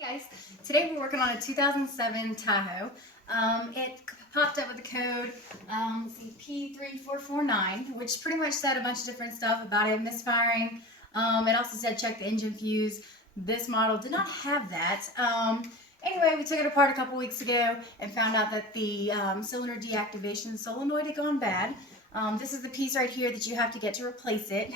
Hey guys, today we're working on a 2007 Tahoe. It popped up with the code P3449, which pretty much said a bunch of different stuff about it misfiring. It also said check the engine fuse. This model did not have that. Anyway, we took it apart a couple weeks ago and found out that the cylinder deactivation solenoid had gone bad. This is the piece right here that you have to get to replace it.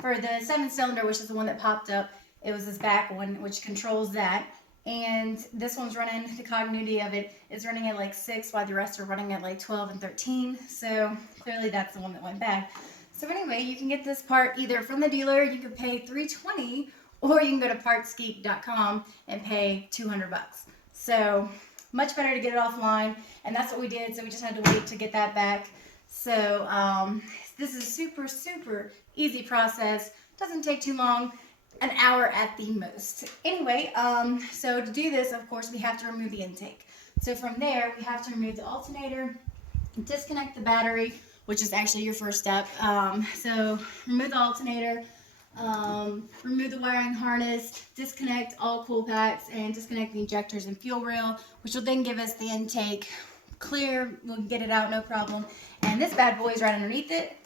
For the 7-cylinder, which is the one that popped up, it was this back one, which controls that. And this one's running, the continuity of it is running at like 6, while the rest are running at like 12 and 13. So clearly that's the one that went bad. So anyway, you can get this part either from the dealer, you can pay $320, or you can go to partsgeek.com and pay $200. So much better to get it offline, and that's what we did. So we just had to wait to get that back. So this is super easy process. Doesn't take too long. An hour at the most. Anyway, so to do this, of course, we have to remove the intake. So from there, we have to remove the alternator, disconnect the battery, which is actually your first step. So remove the alternator, remove the wiring harness, disconnect all cool packs, and disconnect the injectors and fuel rail, which will then give us the intake clear. We'll get it out, no problem. And this bad boy is right underneath it,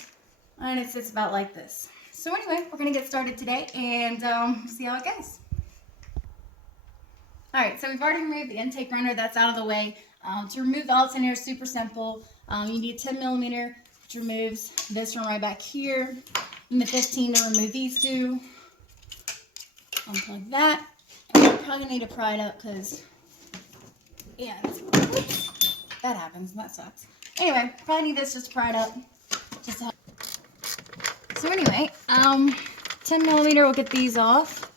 and it sits about like this. So anyway, we're going to get started today and see how it goes. Alright, so we've already removed the intake runner. That's out of the way. To remove the alternator is super simple. You need a 10mm, which removes this from right back here. And the 15 to remove these two. Unplug that. And we're probably going to need to pry it up because, yeah, that happens and that sucks. Anyway, probably need this just to pry it up. Just to help. So anyway, 10mm, we'll get these off.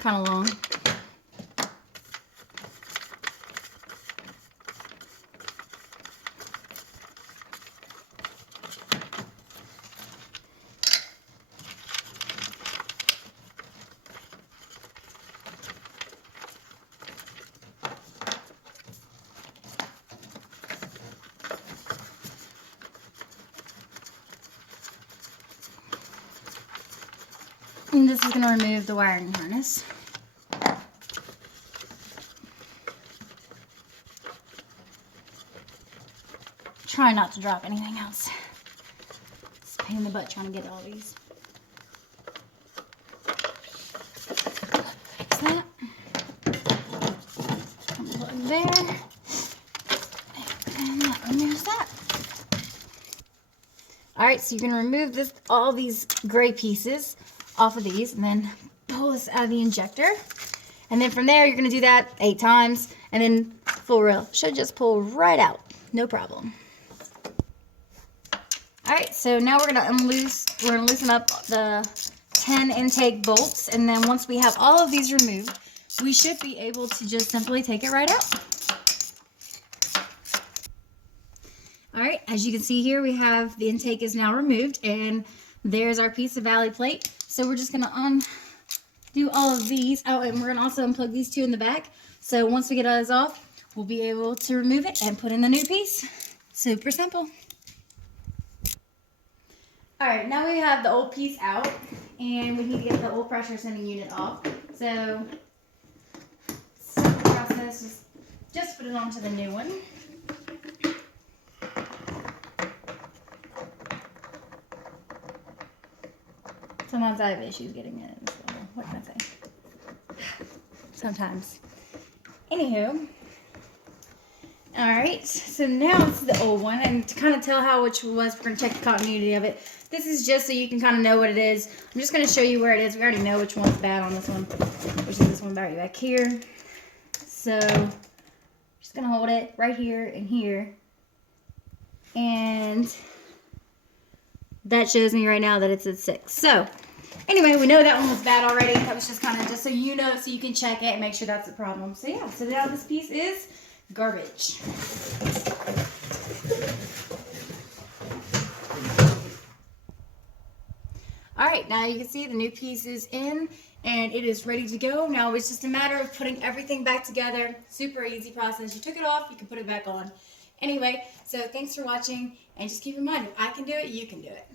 Kind of long. And this is going to remove the wiring harness. Try not to drop anything else. It's a pain in the butt trying to get all these. Fix that. Unplug there. And that removes that. Alright, so you're going to remove all these gray pieces off of these, and then pull this out of the injector. And then from there, you're going to do that 8 times, and then full rail should just pull right out. No problem. Alright, so now we're going to loosen up the 10 intake bolts, and then once we have all of these removed, we should be able to just simply take it right out. Alright, as you can see here, we have the intake is now removed, and there's our piece of valley plate. So we're just going to undo all of these. Oh, and we're going to also unplug these two in the back. So once we get those off, we'll be able to remove it and put in the new piece. Super simple. Alright, now we have the old piece out, and we need to get the old pressure sending unit off. So, simple process, just put it onto the new one. Sometimes I have issues getting it, so what can I say? Sometimes. Anywho. Alright, so now this is the old one, and to kind of tell which was, we're going to check the continuity of it. This is just so you can kind of know what it is. I'm just going to show you where it is. We already know which one's bad on this one, which is this one right back here. So, just going to hold it right here and here. And that shows me right now that it's at 6. So, anyway, we know that one was bad already. That was just kind of just so you know, so you can check it and make sure that's the problem. So yeah, so now this piece is garbage. Alright, now you can see the new piece is in and it is ready to go. Now it's just a matter of putting everything back together. Super easy process. You took it off, you can put it back on. Anyway, so thanks for watching, and just keep in mind, if I can do it, you can do it.